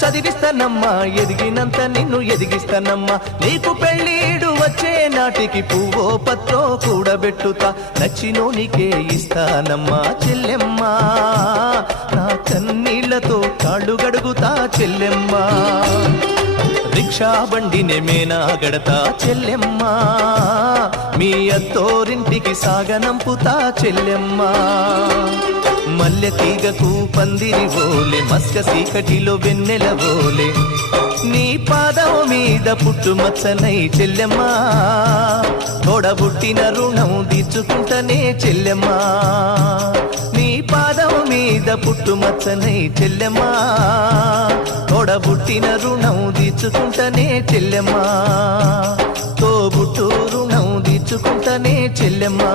చదివిస్తానమ్మా, ఎదిగినంత నిన్ను ఎదిగిస్తానమ్మా. నీకు పెళ్ళీడు వచ్చే నాటికి పువ్వో పత్రో కూడబెట్టుతా, నచ్చినోనికే ఇస్తానమ్మా చెల్లెమ్మా. నా కన్నీళ్లతో కాళ్ళు గడుగుతా చెల్లెమ్మా. రిక్షా బండినే మేనా గడతా చెల్లెమ్మా, మీ అత్తోరింటికి సాగనంపుతా చెల్లెమ్మా. మల్లె తీగకు పందిరి ఓలే, మస్క సీకటిలో వెన్నెల ఓలే, నీ పాదం మీద పుట్టుమచ్చనై చెల్లెమ్మా. తోడబుట్టిన రుణం తీర్చుకుంటనే చెల్లెమ్మా, నీ పాదం మీద పుట్టుమచ్చనై చెల్లెమ్మా. తోడబుట్టిన రుణం తీర్చుకుంటనే చెల్లెమ్మా, తోబుట్టు రుణం తీర్చుకుంటనే చెల్లెమ్మా.